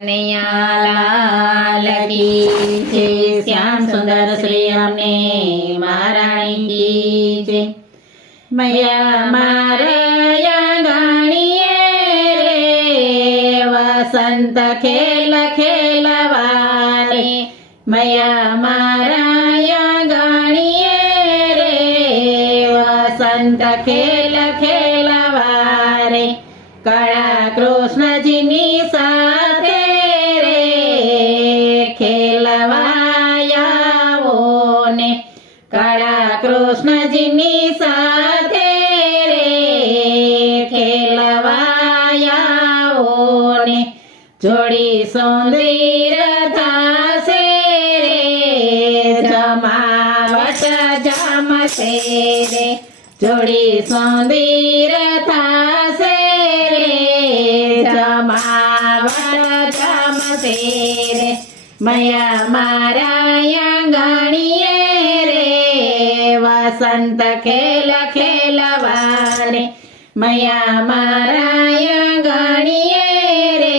કનૈયા લાલ કી જય, શ્યામ સુંદર શ્રી અમને મહારાણી કી જય। મૈયા મારયા ગાણીએ રે વસંત ખેલ ખેલવારે। મૈયા મારયા ગાણીએ રે વસંત ખેલ ખેલવારે। કળા કૃષ્ણજીની સાથે રે ખેલવાયાવો ને। કળા કૃષ્ણજીની સાથે રે ખેલવાયાવો ને। જોડી સુંદર થાશે રે જમાવટ જમશે રે। જોડી સુંદર થાશે જમાવટ જમશે રે। મૈયા મારયા ગાણીએ રે વસંત ખેલ ખેલવારે। મૈયા મારયા ગાણીએ રે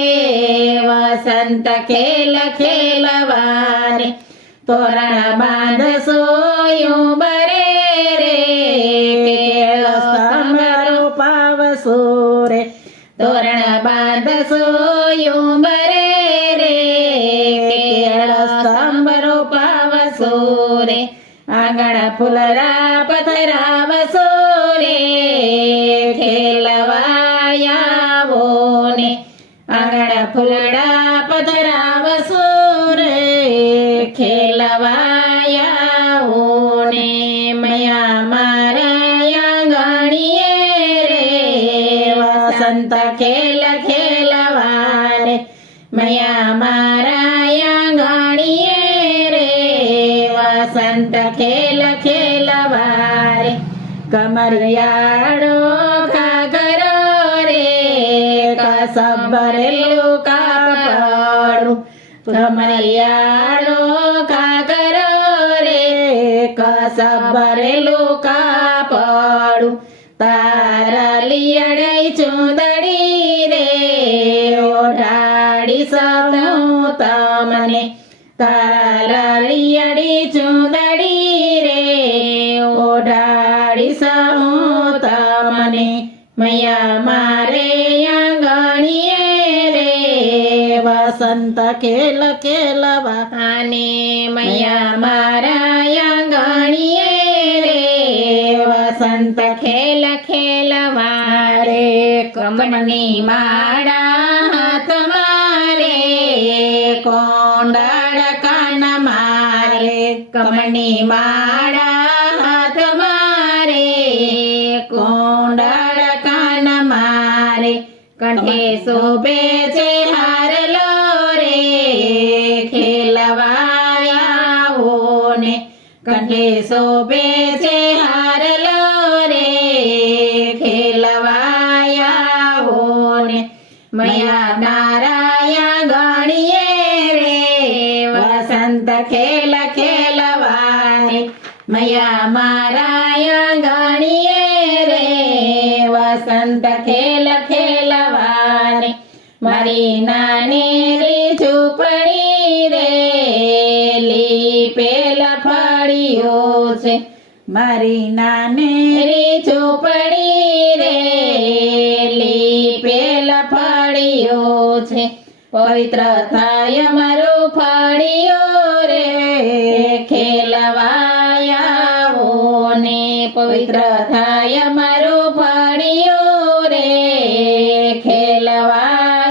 વસંત ખેલ ખેલવારે। તોરણ બાંધશો યુંબરે રે કેળ સમરો પાવશો રે। તોરણ બાંધશો યુંબરે રે કેળ સ્તંભરો પાવશો રે। આંગણ ફૂલડા પથરાવશો રે ખેલવાયાવો ને। આંગણ ફૂલડા પથરાવશો રે ખેલવાયાવો ને। મૈયા મારયા ગાણીએ રે વસંત ખેલ ખેલવારે। મૈયા મારયા ગાણીએ રે વસંત ખેલ ખેલવારે। કમરિયાળો ઘાઘરો રે કસબરેલું કાપડું। કમરિયાળો ઘાઘરો રે કસબરેલું કાપડું। તારલિયડે ચૂંદડી રે ઓઢાડી શકું તમને। તારલિયડી ચૂંદડી રે ઓઢાડી શકું તમને। મૈયા મારે આંગણીએ રે વસંત ખેલ ખેલવાને। મૈયા મારા આંગણીએ રે વસંત ખેલ ખેલવારે। કમળની માળા હાથમાં રે કોંડાળ કાનમાં રે। કમળની માળા હાથમાં રે કોંડાળ કાનમાં રે। કંઠે શોભે છે હારલો રે ખેલવાયાવો ને। કંઠે શોભે છે હારલો રે ખેલવાયાવો ને। મૈયા નારાયા ગાણીએ રે વસંત ખેલ ખેલવારે। મૈયા મારાયા ગાણીએ રે વસંત ખેલ ખેલવારે। મારી નાનેરી ઝૂંપડી રે લીપેલ ફળિયો છે। મારી નાનેરી ઝૂંપડી રે લીપેલ ફળિયો છે। પવિત્ર થાય મારું ફળિયો રે ખેલવાયાવો ને। પવિત્ર થાય મારું ફળિયો રે ખેલવાયાવો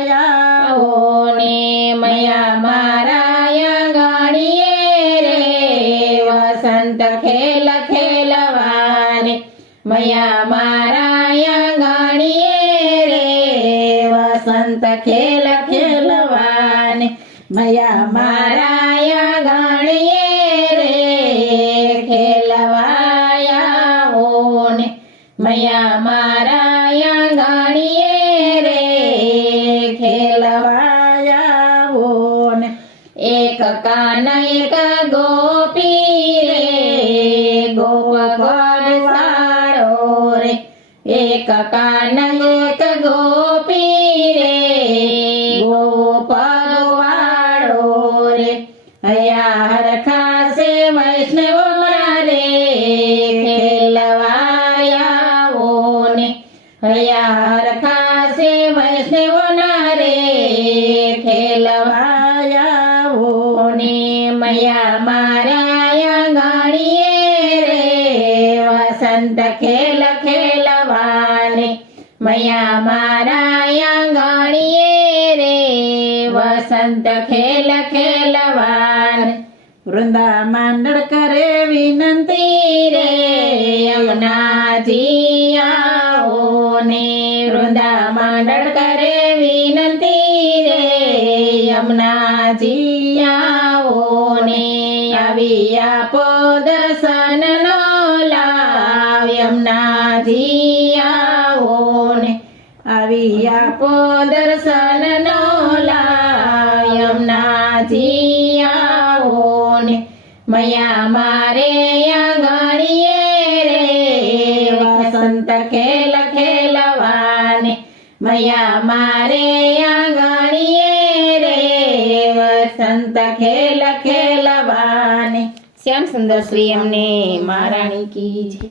ને। મૈયા મારયા ગાણીએ રે વસંત ખેલ ખેલવારે। મૈયા મારયા ગાણીએ રે વસંત ખેલ ખેલવારે। મૈયા મારયા ગાણીએ રે ખેલવાયાવો ને। મૈયા મારયા ગાણીએ રે ખેલવાયાવો ને। એક કાન એક ગોપી રે ગોપ ગોસાળો રે। એક કાન એક ગોપી રે ગોપ મૈયા મારા આંગણીએ રે વસંત ખેલ ખેલવાને મૈયા મારા આંગણીએ રે વસંત ખેલ ખેલવાને વૃંદા માંડળ કરે વિનંતી રે યમુનાજી આવો ને વૃંદા માંડળ કરે વિનંતી રે યમુનાજી આવો ને આવી આપો દર્શન નો લાવ યમુનાજી આવો ને આવી આપો દર્શન નો લાવ યમુનાજી આવો ને મૈયા મારે આંગણીએ રે વસંત ખેલ ખેલવાને મૈયા મારે આંગણીએ રે વસંત ખેલ ખેલવાને. શ્યામ સુંદર શ્રી અમને મહારાણી કી જય.